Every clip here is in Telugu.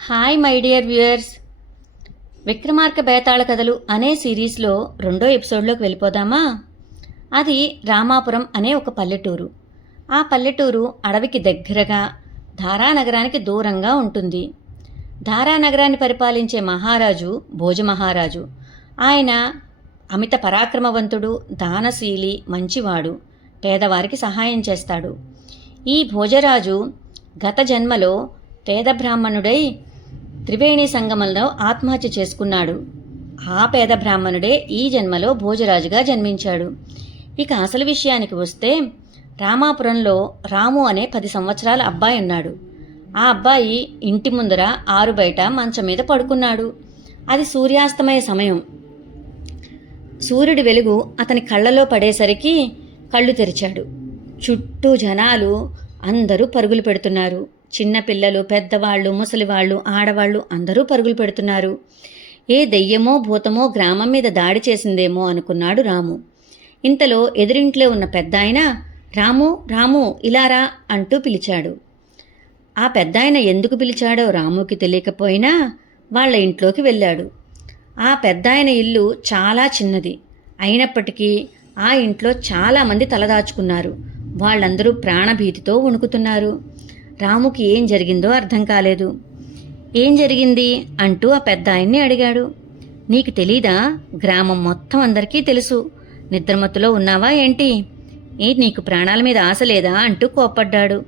Hi my dear viewers. Vikramarka Betala కథలు అనే సిరీస్లో రెండో ఎపిసోడ్లోకి వెళ్ళిపోదామా? అది రామాపురం అనే ఒక పల్లెటూరు. ఆ పల్లెటూరు అడవికి దగ్గరగా ధారానగరానికి దూరంగా ఉంటుంది. ధారానగరాన్ని పరిపాలించే మహారాజు భోజమహారాజు. ఆయన అమిత పరాక్రమవంతుడు, దానశీలి, మంచివాడు, పేదవారికి సహాయం చేస్తాడు. ఈ భోజరాజు గత జన్మలో పేద బ్రాహ్మణుడై త్రివేణి సంగమంలో ఆత్మహత్య చేసుకున్నాడు. ఆ పేద బ్రాహ్మణుడే ఈ జన్మలో భోజరాజుగా జన్మించాడు. ఇక అసలు విషయానికి వస్తే, రామాపురంలో రాము అనే 10 సంవత్సరాల అబ్బాయి ఉన్నాడు. ఆ అబ్బాయి ఇంటి ముందర ఆరు బయట మంచం మీద పడుకున్నాడు. అది సూర్యాస్తమయ సమయం. సూర్యుడి వెలుగు అతని కళ్ళలో పడేసరికి కళ్ళు తెరిచాడు. చుట్టూ జనాలు అందరూ పరుగులు పెడుతున్నారు. చిన్నపిల్లలు, పెద్దవాళ్ళు, ముసలివాళ్ళు, ఆడవాళ్ళు అందరూ పరుగులు పెడుతున్నారు. ఏ దెయ్యమో భూతమో గ్రామం మీద దాడి చేసిందేమో అనుకున్నాడు రాము. ఇంతలో ఎదురింట్లో ఉన్న పెద్దాయన, రాము రాము ఇలారా అంటూ పిలిచాడు. ఆ పెద్దాయన ఎందుకు పిలిచాడో రాముకి తెలియకపోయినా వాళ్ళ ఇంట్లోకి వెళ్ళాడు. ఆ పెద్దాయన ఇల్లు చాలా చిన్నది. అయినప్పటికీ ఆ ఇంట్లో చాలామంది తలదాచుకున్నారు. వాళ్ళందరూ ప్రాణభీతితో వణుకుతున్నారు. రాముకి ఏం జరిగిందో అర్థం కాలేదు. ఏం జరిగింది అంటూ ఆ పెద్ద ఆయన్ని అడిగాడు. నీకు తెలీదా? గ్రామం మొత్తం అందరికీ తెలుసు. నిద్రమత్తులో ఉన్నావా ఏంటి? నీకు ప్రాణాల మీద ఆశ లేదా అంటూ కోప్పడ్డాడు.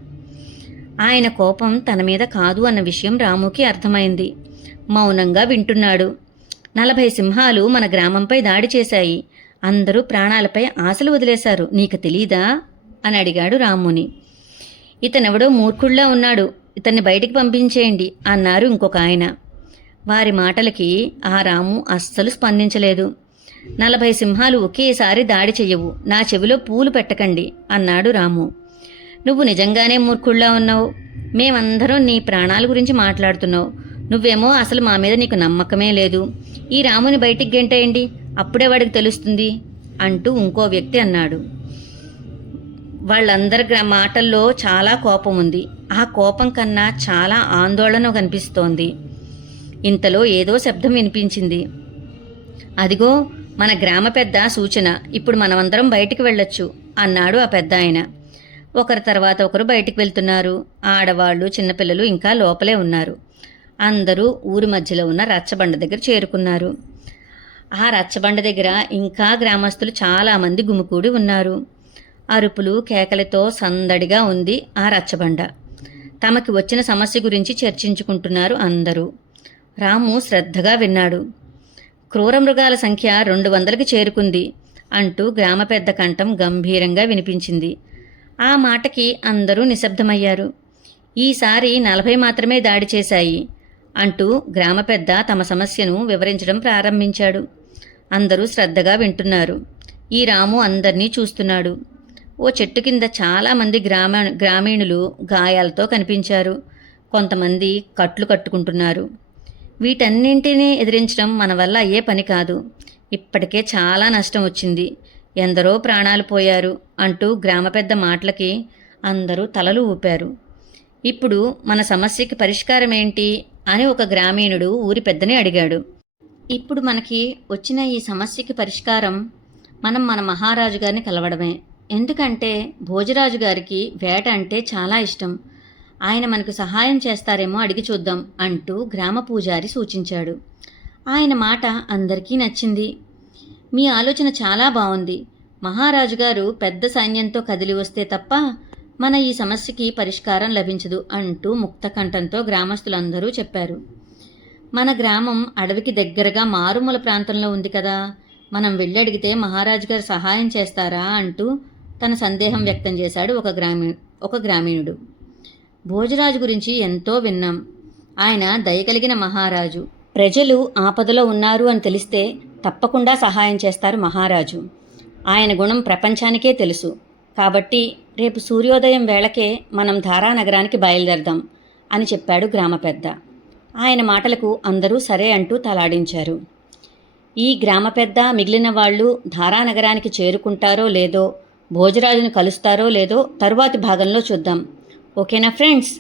ఆయన కోపం తన మీద కాదు అన్న విషయం రాముకి అర్థమైంది. మౌనంగా వింటున్నాడు. 40 సింహాలు మన గ్రామంపై దాడి చేశాయి. అందరూ ప్రాణాలపై ఆశలు వదిలేశారు. నీకు తెలీదా అని అడిగాడు రాముని. ఇతనెవడో మూర్ఖుళ్లా ఉన్నాడు, ఇతన్ని బయటికి పంపించేయండి అన్నారు ఇంకొక ఆయన. వారి మాటలకి ఆ రాము అస్సలు స్పందించలేదు. 40 సింహాలు ఒకేసారి దాడి చెయ్యవు, నా చెవిలో పూలు పెట్టకండి అన్నాడు రాము. నువ్వు నిజంగానే మూర్ఖుళ్లా ఉన్నావు. మేమందరం నీ ప్రాణాల గురించి మాట్లాడుతున్నావు. నువ్వేమో అసలు మా మీద నీకు నమ్మకమే లేదు. ఈ రాముని బయటికి గెంటేయండి, అప్పుడే వాడికి తెలుస్తుంది అంటూ ఇంకో వ్యక్తి అన్నాడు. వాళ్ళందరి మాటల్లో చాలా కోపం ఉంది. ఆ కోపం కన్నా చాలా ఆందోళన కనిపిస్తోంది. ఇంతలో ఏదో శబ్దం వినిపించింది. అదిగో మన గ్రామ పెద్ద సూచన, ఇప్పుడు మనమందరం బయటికి వెళ్ళొచ్చు అన్నాడు ఆ పెద్ద ఆయన. ఒకరి తర్వాత ఒకరు బయటికి వెళ్తున్నారు. ఆడవాళ్ళు, చిన్నపిల్లలు ఇంకా లోపలే ఉన్నారు. అందరూ ఊరి మధ్యలో ఉన్న రచ్చబండ దగ్గర చేరుకున్నారు. ఆ రచ్చబండ దగ్గర ఇంకా గ్రామస్తులు చాలామంది గుమికూడి ఉన్నారు. అరుపులు, కేకలతో సందడిగా ఉంది ఆ రచ్చబండ. తమకి వచ్చిన సమస్య గురించి చర్చించుకుంటున్నారు అందరూ. రాము శ్రద్ధగా విన్నాడు. క్రూర మృగాల సంఖ్య 200కి చేరుకుంది అంటూ గ్రామ పెద్ద కంఠం గంభీరంగా వినిపించింది. ఆ మాటకి అందరూ నిశ్శబ్దమయ్యారు. ఈసారి 40 మాత్రమే దాడి చేశాయి అంటూ గ్రామ పెద్ద తమ సమస్యను వివరించడం ప్రారంభించాడు. అందరూ శ్రద్ధగా వింటున్నారు. ఈ రాము అందర్నీ చూస్తున్నాడు. ఓ చెట్టు కింద చాలామంది గ్రామీణులు గాయాలతో కనిపించారు. కొంతమంది కట్లు కట్టుకుంటున్నారు. వీటన్నింటినీ ఎదిరించడం మన వల్ల అయ్యే పని కాదు. ఇప్పటికే చాలా నష్టం వచ్చింది. ఎందరో ప్రాణాలు పోయారు అంటూ గ్రామ పెద్ద మాటలకి అందరూ తలలు ఊపారు. ఇప్పుడు మన సమస్యకి పరిష్కారం ఏంటి అని ఒక గ్రామీణుడు ఊరి పెద్దని అడిగాడు. ఇప్పుడు మనకి వచ్చిన ఈ సమస్యకి పరిష్కారం మనం మన మహారాజు గారిని కలవడమే. ఎందుకంటే భోజరాజు గారికి వేట అంటే చాలా ఇష్టం. ఆయన మనకు సహాయం చేస్తారేమో అడిగి చూద్దాం అంటూ గ్రామ పూజారి సూచించాడు. ఆయన మాట అందరికీ నచ్చింది. మీ ఆలోచన చాలా బాగుంది. మహారాజు గారు పెద్ద సైన్యంతో కదిలి వస్తే తప్ప మన ఈ సమస్యకి పరిష్కారం లభించదు అంటూ ముక్తకంఠంతో గ్రామస్తులందరూ చెప్పారు. మన గ్రామం అడవికి దగ్గరగా మారుమూల ప్రాంతంలో ఉంది కదా, మనం వెళ్ళడిగితే మహారాజు గారు సహాయం చేస్తారా అంటూ తన సందేహం వ్యక్తం చేశాడు ఒక గ్రామీణుడు. భోజరాజు గురించి ఎంతో విన్నాం. ఆయన దయకలిగిన మహారాజు. ప్రజలు ఆపదలో ఉన్నారు అని తెలిస్తే తప్పకుండా సహాయం చేస్తారు మహారాజు. ఆయన గుణం ప్రపంచానికే తెలుసు. కాబట్టి రేపు సూర్యోదయం వేళకే మనం ధారానగరానికి బయలుదేరదాం అని చెప్పాడు గ్రామ పెద్ద. ఆయన మాటలకు అందరూ సరే అంటూ తలాడించారు. ఈ గ్రామ పెద్ద మిగిలిన వాళ్ళు ధారానగరానికి చేరుకుంటారో లేదో, భోజరాజును కలుస్తారో లేదో తరువాతి భాగంలో చూద్దాం. ఓకేనా ఫ్రెండ్స్?